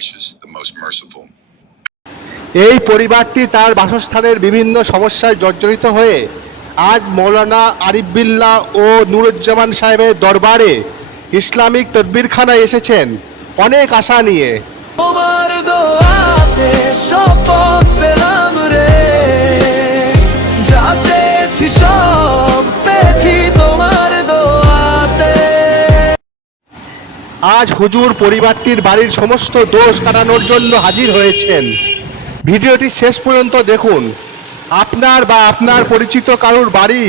gracious, the most merciful. এই পরিবারটি তার বাসস্থানের বিভিন্ন সমস্যায় জর্জরিত হয়ে আজ মৌলানা আরিফ বিল্লাহ ও নুরুজ্জামান সাহেবের দরবারে ইসলামিক তদবিরখানায় এসেছেন অনেক আশা নিয়ে। তোমার দোয়াতে শপথ পেলাম রে, যা চেয়েছি সব পেয়েছি তোমার দোয়াতে। আজ হুজুর পরিবারটির বাড়ির সমস্ত দোষ কাটানোর জন্য হাজির হয়েছেন। ভিডিওটি শেষ পর্যন্ত দেখুন। আপনার বা আপনার পরিচিত কারুর বাড়ি,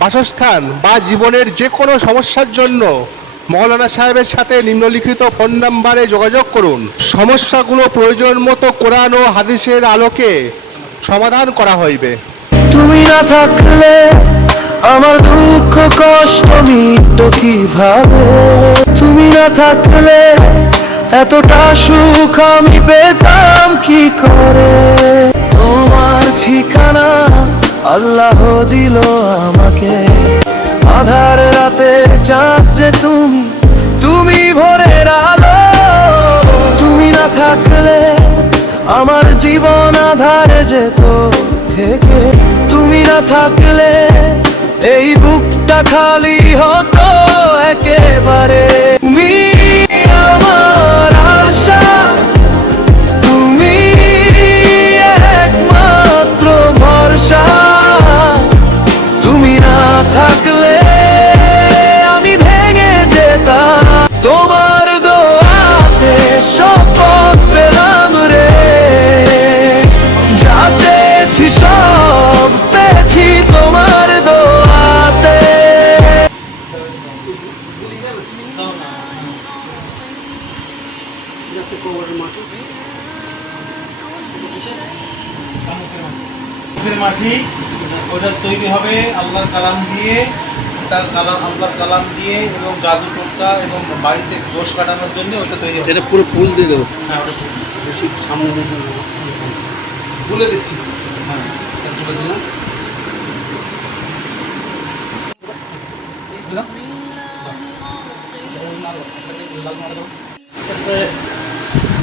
বাসস্থান বা জীবনের যে কোনো সমস্যার জন্য মৌলানা সাহেবের সাথে নিম্নলিখিত ফোন নাম্বারে যোগাযোগ করুন। সমস্যাগুলো প্রয়োজন মতো কোরআন ও হাদিসের আলোকে সমাধান করা হইবে। তুমি না থাকলে আমার দুঃখ কষ্ট মিটতো কিভাবে, তুমি না থাকলে এতটা সুখ আমি পেতাম কি করে। তোমার ঠিকানা আল্লাহ দিল আমাকে, আধার রাতে চাঁদ যে তুমি, তুমি ভোরের আলো। তুমি না থাকলে আমার জীবন আধারে যেত থেকে, তুমি না থাকলে এই বুকটা খালি হতো একেবারে। তুমি আমার আশা, তুমি একমাত্র ভরসা, তুমি না থাকলে আমি ভেঙে যেতাম। তোমার দোয়াতে শপথ পেলাম রে, যা চেয়েছি সব পেয়েছি তোমার দোয়াতে। মাটি ওটা তৈরি হবে আল্লাহর কালাম দিয়ে, তার কালাম আল্লাহর কালাম দিয়ে এবং জাদু টোটকা এবং বাড়িতে দোষ কাটানোর জন্য ওটা তৈরি হবে। এটা পুরো ফুল দিয়ে দেবো। হ্যাঁ, ওটা বেশি সামনে বলে দিচ্ছি। হ্যাঁ, তুলে দিলাম।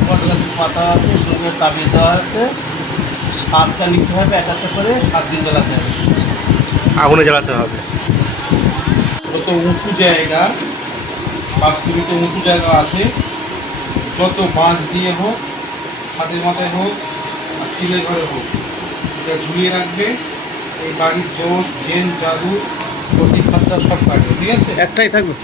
বটগাছের পাতা আছে, সূর্যের তাবিজ দেওয়া আছে। 7টা নিতে হবে, এক একটা করে 7 দিন জ্বালাতে হবে। আগুনে জ্বালাতে হবে। যত উঁচু জায়গা, বাস্তবিত উঁচু জায়গা আছে, যত বাঁশ দিয়ে হোক, ছাদের মাথায় হোক আর চিলের ঘরে হোক, এটা ঝুলিয়ে রাখবে। এই বাড়ির দোষ, জেন, জাদু, প্রতিখাতটা সব কাটবে। ঠিক আছে? একটাই থাকবে।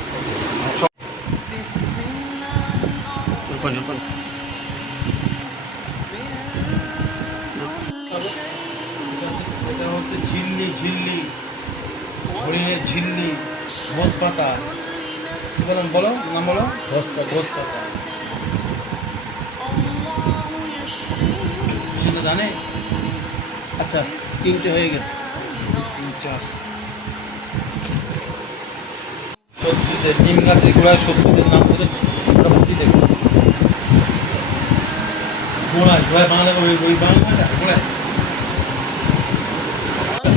এটা হচ্ছে ঝিল্লি, ঝিল্লি, হরিণের ঝিল্লি, ঘোষ পাতা। কি বলেন বলো, নাম বলো। ঘোষ পাতা। সেটা জানে? আচ্ছা, 3টে হয়ে গেছে। 3টা শত্রুদের, নিম গাছের গোড়ায় শত্রুদের নাম করে মোটামুটি দেখো। গোড়ায় বানালে ওই বানালে গোড়ায়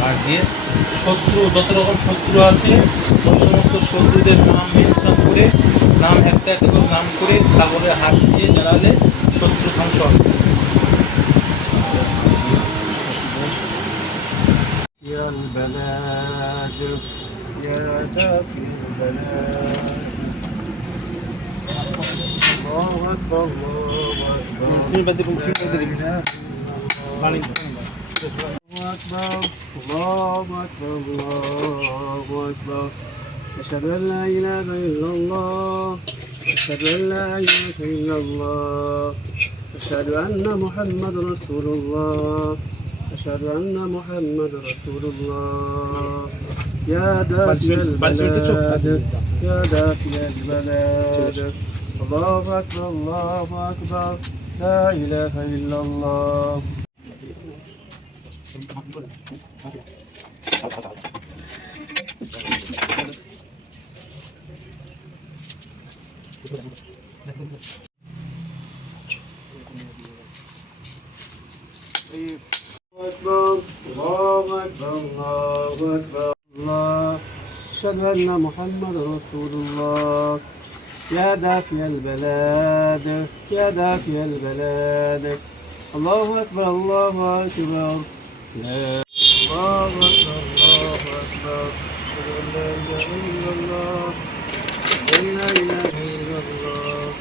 হাত দিয়ে শত্রু, যত রকম শত্রু আছে ওই সমস্ত শত্রুদের নাম মেনশন করে, নাম একটা একটা করে নাম করে সাগরের হাত দিয়ে জ্বালালে শত্রু ধ্বংস হবে। أشهد أن لا إله إلا الله، أشهد أن لا إله إلا الله، أشهد أن محمد رسول الله، أشهد أن محمد رسول الله. يا دافع البلاد، يا دافع البلاد، الله أكبر الله أكبر، لا إله إلا الله. أكبر الله أكبر الله أكبر الله. أشهد أن محمد رسول الله، يا دافي البلاد يا دافي البلاد. الله أكبر الله أكبر. لا الله أكبر الله أكبر. أشهد أن لا إله إلا الله أشهد أن لا إله إلا الله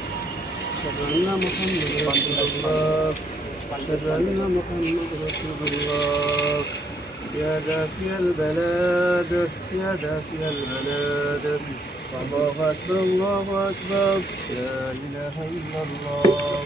أشهد أن محمد رسول الله أشهد أن محمد رسول الله. يا دافي البلاد يا دافي البلاد. الله أكبر الله أكبر. لا إله إلا الله.